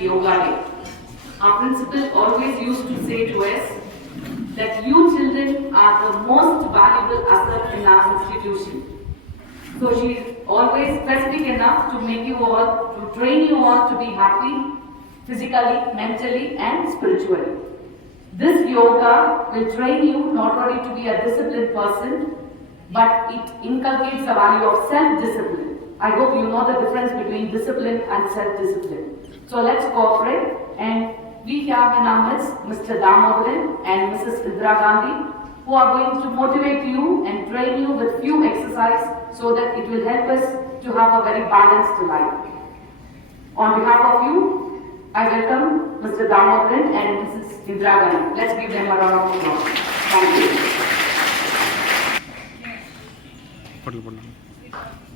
Yoga Day. Our principal always used to say to us that you children are the most valuable asset in our institution. So she is always specific enough to make you all, to train you all to be happy, physically, mentally and spiritually. This yoga will train you not only to be a disciplined person, but it inculcates the value of self-discipline. I hope you know the difference between discipline and self-discipline. So let's cooperate, and we have in our midst Mr. Damodaran and Mrs. Indira Gandhi, who are going to motivate you and train you with few exercises so that it will help us to have a very balanced life. On behalf of you, I welcome Mr. Damodaran and Mrs. Indira Gandhi. Let's give them a round of applause. Thank you.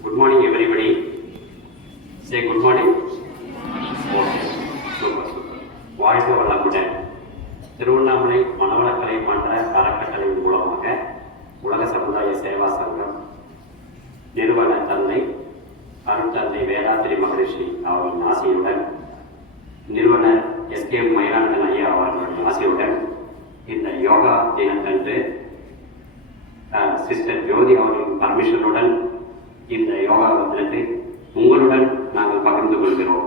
Good morning, everybody. Say good morning. Okay. Super. வாழ்க வளமுடன். திருவண்ணாமலை மனவளக்கலை மன்ற அறக்கட்டளையின் மூலமாக உலக சமுதாய சேவா சங்கம் நிறுவன தந்தை அருட்தந்தை வேதாத்திரி மகரிஷி அவர்களின் ஆசையுடன், நிறுவனர் எஸ்கே மயிலானந்தன் ஐயா அவர்களின் ஆசையுடன் இந்த யோகா தினத்தன்று சிஸ்டர் ஜோதி அவர்களின் பர்மிஷனுடன் இந்த யோகா தினத்தை உங்களுடன் நாங்கள் பகிர்ந்து கொள்கிறோம்.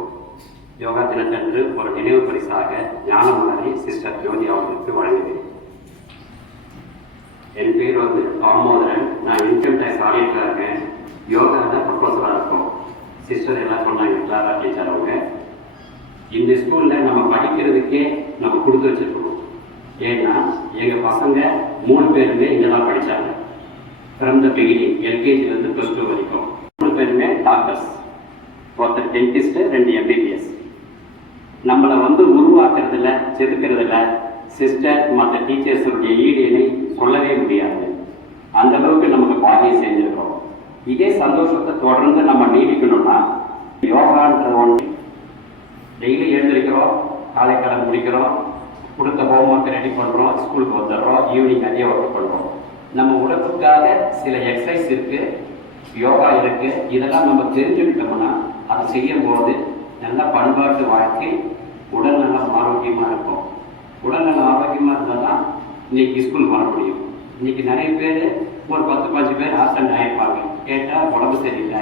யோகா தினத்தன்று ஒரு நினைவு பரிசாக ஞானமலரை சிஸ்டர் ஜோதி அவர்களுக்கு வழங்குகிறேன். என் பேர் தாமோதரன். நான் இன்கம் டேக்ஸ் ஆடிட்டராக இருக்கேன். யோகாவில் ப்ரொஃபஸராக இருக்கோம். சிஸ்டர் எல்லாம் சொன்னாங்க, கிளாரா டீச்சர் அவங்க. இந்த ஸ்கூலில் நம்ம படிக்கிறதுக்கே நம்ம கொடுத்து வச்சுருக்கோம். ஏன்னா எங்கள் பசங்க 3 பேருமே இங்கே தான் படித்தாங்க. ஃப்ரம் த பிகினிங் எல்கேஜிலேருந்து +2 வரைக்கும் 3 பேருமே டாக்டர்ஸ். ஒருத்தர் டென்டிஸ்ட்டு, 2 MBBS. நம்மளை உருவாக்குறதுல செதுக்கிறதுல சிஸ்டர் மற்ற டீச்சர்ஸுடைய ஈடுகளை சொல்லவே முடியாது. அந்த அளவுக்கு நமக்கு பாக்கியம் செஞ்சுருக்கோம். இதே சந்தோஷத்தை தொடர்ந்து நம்ம நீடிக்கணும்னா யோகான்ற ஒன்று டெய்லி எழுந்திருக்கிறோம், காலை கடன் முடிக்கிறோம், கொடுத்த ஹோம்ஒர்க்கை ரெடி பண்ணுறோம், ஸ்கூலுக்கு வந்துடுறோம், ஈவினிங் அதே ஒர்க் பண்ணுறோம். நம்ம உடம்புக்காக சில எக்ஸசைஸ் இருக்குது, யோகா இருக்குது. இதெல்லாம் நம்ம தெரிஞ்சுக்கிட்டோம்னா அதை செய்யும் போது நல்ல பண்பாட்டு வாழ்க்கை, உடல்நலம் ஆரோக்கியமாக இருக்கும். உடல்நலம் ஆரோக்கியமாக இருந்தால் தான் இன்னைக்கு ஸ்கூல் வர முடியும். இன்னைக்கு நிறைய பேர் ஒரு 10-15 பேர் ஆப்சண்ட் ஆகிருப்பாங்க. கேட்டால் உடம்பு சரியில்லை,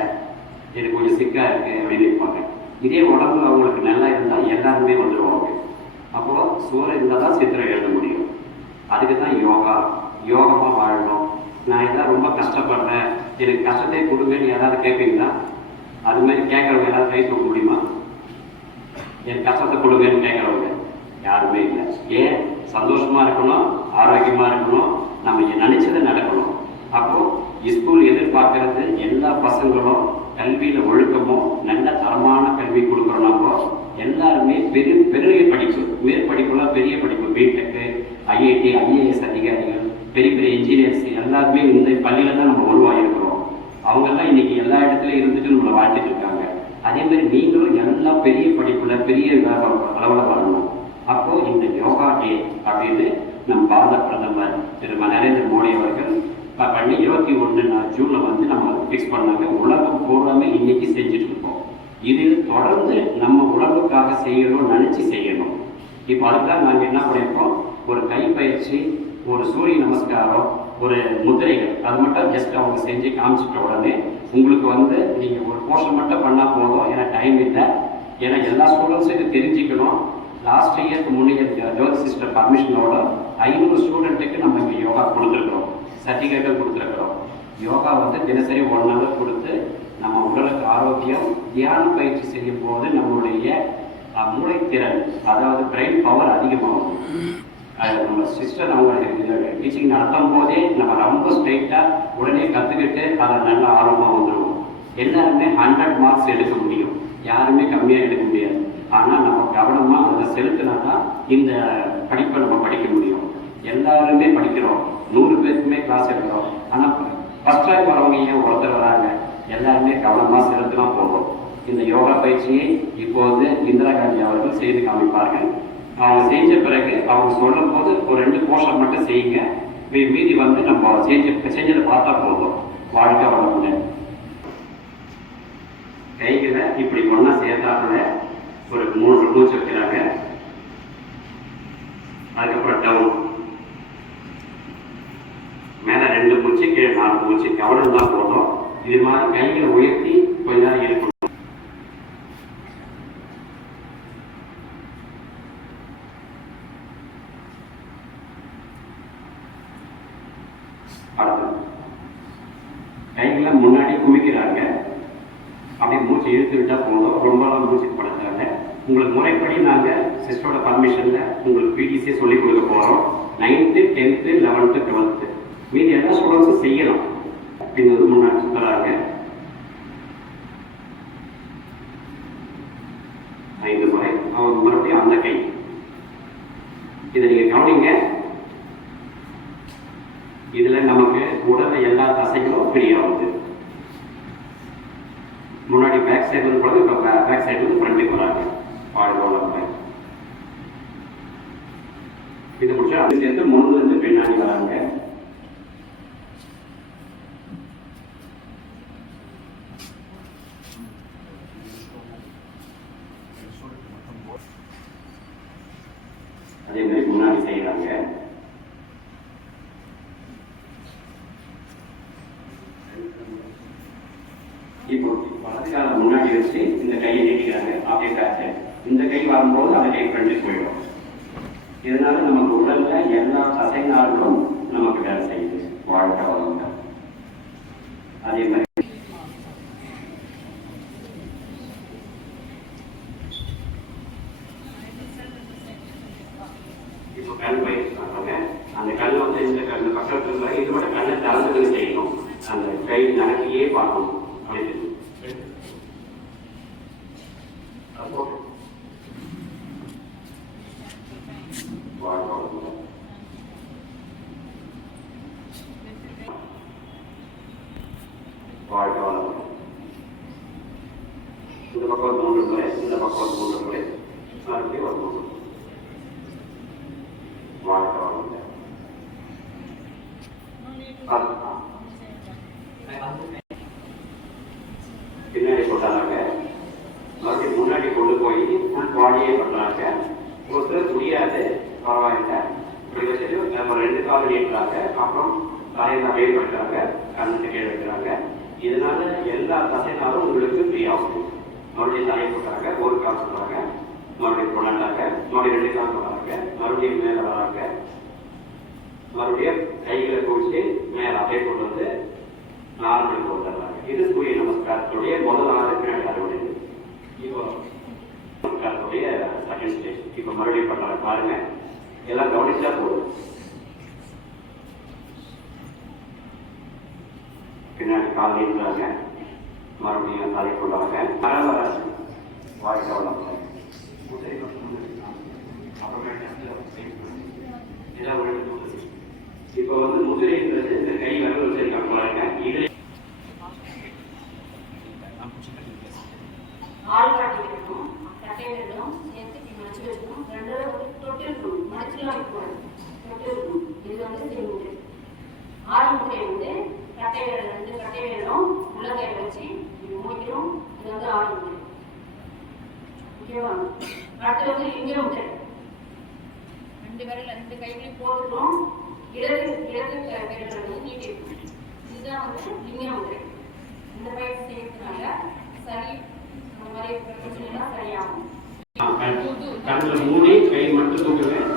எனக்கு கொஞ்சம் சிக்காக இருக்குது அப்படின்னு இருப்பாங்க. இதே உடம்பு அவங்களுக்கு நல்லா இருந்தால் எல்லாருமே வந்துடுவாங்க. அப்போது சூரியன் இருந்தால் தான் சித்திரம் எழுத முடியும். அதுக்கு தான் யோகமாக வாழணும். நான் இதெல்லாம் ரொம்ப கஷ்டப்படுறேன், எனக்கு கஷ்டத்தை கொடுங்கன்னு யாராவது கேட்பீங்களா? அது மாதிரி கேட்குறவங்க யாராவது கை தூக்க முடியுமா? என் கஷ்டத்தை கொடுங்கன்னு கேட்குறவங்க யாருமே இல்லை. ஏன்? சந்தோஷமாக இருக்கணும், ஆரோக்கியமாக இருக்கணும், நம்ம நினைச்சதை நடக்கணும். அப்போது ஸ்கூல் எதிர்பார்க்கறது எல்லா பசங்களும் கல்வியில் ஒழுக்கமும் நல்ல தரமான கல்வி கொடுக்குறோம்னாப்போ எல்லாருமே பெரிய படிப்பு, மேற்படிப்புலாம் பெரிய படிப்பு, பிடெக்கு, IIT, IAS அதிகாரிகள், பெரிய இன்ஜினியர்ஸ் எல்லாருமே இந்த பள்ளியில் தான் நம்ம உருவாகிருக்கிறோம். அவங்கெல்லாம் இன்னைக்கு எல்லா இடத்துலையும் இருந்துட்டு நம்மளை வாழ்த்துட்டு இருக்காங்க. அதே மாதிரி நீங்களும் எல்லாம் பெரிய படிப்பில் பெரிய அளவில் வரணும். அப்போது இந்த யோகா டே அப்படின்னு நம் பாரத பிரதமர் திரு நரேந்திர மோடி அவர்கள் பண்ணி 21 ஜூனில் நம்ம ஃபிக்ஸ் பண்ணாங்க. உலகம் பூராமே இன்னைக்கு செஞ்சுட்டு இருக்கோம். இதில் தொடர்ந்து நம்ம உடம்புக்காக செய்யணும், நினச்சி செய்யணும். இப்போ அதுக்காக நாங்கள் என்ன பண்ணியிருக்கோம், ஒரு கைப்பயிற்சி, ஒரு சூரிய நமஸ்காரம், ஒரு முதிரைகள், அது மட்டும் ஜஸ்ட் அவங்க செஞ்சு காமிச்சிட்ட உடனே உங்களுக்கு நீங்கள் ஒரு போர்ஷன் மட்டும் பண்ணால் போதும். ஏன்னா டைம் இல்லை. ஏன்னா எல்லா ஸ்டூடெண்ட்ஸுக்கும் தெரிஞ்சுக்கணும். லாஸ்ட் இயருக்கு முன்னே ஜோதி சிஸ்டர் பர்மிஷனோட 500 ஸ்டூடெண்ட்டுக்கு நம்ம இங்கே யோகா கொடுத்துருக்குறோம், சர்டிஃபிகேட்டும் கொடுத்துருக்குறோம். யோகா தினசரி 1 hour கொடுத்து நம்ம உடலுக்கு ஆரோக்கியம். தியான பயிற்சி செய்யும் போது நம்மளுடைய மூளைத்திறன், அதாவது பிரெயின் பவர் அதிகமாகும். நம்ம சிஸ்டர் அவங்க டீச்சிங் நடத்தும் போதே நம்ம ரொம்ப ஸ்ட்ரைட்டாக உடனே கற்றுக்கிட்டு அதை நல்ல ஆர்வமாக வந்துடுவோம். எல்லாருமே 100 மார்க்ஸ் எடுக்க முடியும், யாருமே கம்மியாக எடுக்க முடியாது. ஆனால் நம்ம கவனமாக அதை செலுத்தினா தான் இந்த படிப்பை நம்ம படிக்க முடியும். எல்லாருமே படிக்கிறோம், 100 பேருக்குமே கிளாஸ் எடுக்கிறோம். ஆனால் ஃபஸ்ட் டைம் வரவங்க ஏன் ஒருத்தர் வராங்க? எல்லாருமே கவனமாக செலுத்தினா போதும். இந்த யோகா பயிற்சியை இப்போது இந்திரா காந்தி அவர்கள் செய்து காமிப்பார்கள். அவங்க செஞ்ச பிறகு அவங்க சொல்லும் போது ஒரு 2 போர்ஷன் மட்டும் செய்யுங்க, மீதி நம்ம செஞ்சதை பார்த்தா போதும். வாழ்க்கை வளமுடன். கைகளை இப்படி ஒன்றா சேர்த்தாப்புல ஒரு 3 மூச்சு வைக்கிறாங்க. அதுக்கப்புறம் டவுன், மேலே 2 மூச்சு, கீழே 4 மூச்சு. எவ்வளோ இருந்தால் போதும். இது மாதிரி கைகளை உயர்த்தி கொஞ்ச நேரம் இருக்கணும். அடுத்தது கைகளை முன்னாடி குவிக்கிறாங்க. அப்படியே மூச்சு இழுத்து விட்டா போதும். ரொம்பலாம் மூச்சு படுத்துறாங்க. உங்களுக்கு முறைப்படி நாங்கள் சிஸ்டரோட பர்மிஷனில் உங்களுக்கு பிடிசியை சொல்லிக் கொடுக்க போகிறோம். 9th 10th 11th 12th மீதி எல்லா ஸ்டூடெண்ட்ஸும் செய்யலாம். இது வந்து முன்னாடி சுற்றுறாங்க. 5 முறை. அவங்க மறுபடியும் அந்த கை. இதை நீங்கள் கவனிங்க. இதில் நமக்கு உடல்ல எல்லா தசைகளும் ஃப்ரீயாகுது. முன்னாடி பேக் சைடு வந்து போகிறது, இப்போ பேக் சைடு வந்து ஃப்ரண்ட்டுக்கு வராங்க. வாழ்க்கை இது முடிச்சா அது சேர்த்து முன்னிலிருந்து பின்னாடி வராங்க. அதே மாதிரி முன்னாடி செய்யறாங்க. இப்போ வலது கால முன்னாடி வச்சு இந்த கையை நீட்டிக்கிறாங்க. அப்படியே காய்ச்சி இந்த கை வரும்போது அந்த கை ஃப்ரண்ட்டுக்கு போயிடும். இதனால நமக்கு உடல்ல எல்லா தசை நார்களும் நமக்கு வேலை செய்யுது. வாழ்க்கை வளங்க. அதே மாதிரி இப்போ கண் பயிற்சி பண்றாங்க. அந்த கண் வந்து இந்த கண் பக்கத்துல இது மட்டும் கண்ணை திறந்துட்டு செய்யணும். அந்த கை நடக்கையே பார்க்கணும். அப்படின்னு வாழ்க்கை வளர்க்கணும். இந்த பக்கம் 3 முறை, இந்த பக்கம் 3 முறை, மறுபடியும் ஒரு 3 வாழ்க்கை வளர்க்கணும். பின்னாடி போட்டாங்க. மறுபடியும் முன்னாடி கொண்டு போய் பாடியே பண்றாங்க. ஒருத்தர் முடியாது, பரவாயில்லை, நம்ம 2 கால் நீட்டுறாங்க. அப்புறம் தலையை அப்படியே பண்றாங்க, கண்ணத்தை கீழே வைக்கிறாங்க. இதனால எல்லா தசைனாலும் உங்களுக்கு ஃப்ரீ ஆகும். மறுபடியும் தலையை போட்டாங்க, ஒரு கால் சொல்றாங்க, மறுபடியும் கொண்டாண்டாங்க, மறுபடியும் 2 கால் போடுறாங்க, மறுபடியும் மேலே வராங்க, மறுபடியும் கைகளை குவிச்சு மேலே அப்படியே கொண்டு வந்து நார்மல் கொண்டு வர்றாங்க. இது சூரிய நமஸ்காரத்துடைய முதல் 6 பின்னாடி அறுவடை. இப்போ நமஸ்காரத்துடைய செகண்ட் ஸ்டேஜ். இப்போ மறுபடியும் பண்றாங்க. பாருங்க, எல்லாம் கவனிச்சா போதும். பின்னாடி கால் நீட்டுறாங்க, மறுபடியும் தலை கொண்டாங்க. மரம் வராது, வாழ்க்கை வளர்ச்சி. இப்போ வந்து முதிரைன்றது இந்த கை வரவு வச்சிருக்காங்க பாருங்க. இது ஆள் காட்டிக்கணும், கட்டை விடணும், சேர்த்து மடிச்சு வச்சுக்கணும். 2 தொட்டு இருக்கணும், மடிச்சுலாம் இருக்கக்கூடாது, தொட்டு இருக்கணும். இது வந்து செய்முறை. ஆள் முறை வந்து கட்டை விரல் 2 கட்டை விரலும் உள்ளங்கையை வச்சு முடிக்கிறோம். இது வந்து ஆள் முறை. ஓகேவா? அடுத்து வந்து லிங்க முறை. 2 விரல் 2 கைகளையும் போட்டுக்கிறோம். இடது விரல் வந்து நீட்டிருக்கணும். இதுதான் வந்து லிங்க முறை. இந்த பயிற்சி செய்யறதுனால சரி அந்த மாதிரி பிரச்சனை எல்லாம் சரியாகும். கண்ணில் மூடி கை மட்டும் தூக்குவேன்.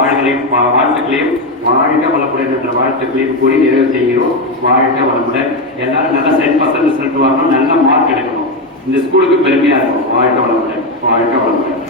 வாழ்த்துக்களையும் வாழ்க வளமுடன் என்ற வாழ்த்துக்களையும் கூறி நிறைவு செய்கிறோம். வாழ்க வளமுடன். எல்லாரும் நல்லா 100% ரிசல்ட் வரணும், நல்ல மார்க் எடுக்கணும். இந்த ஸ்கூலுக்கு பெருமையா இருக்கும். வாழ்க வளமுடன், வாழ்க வளமுடன்.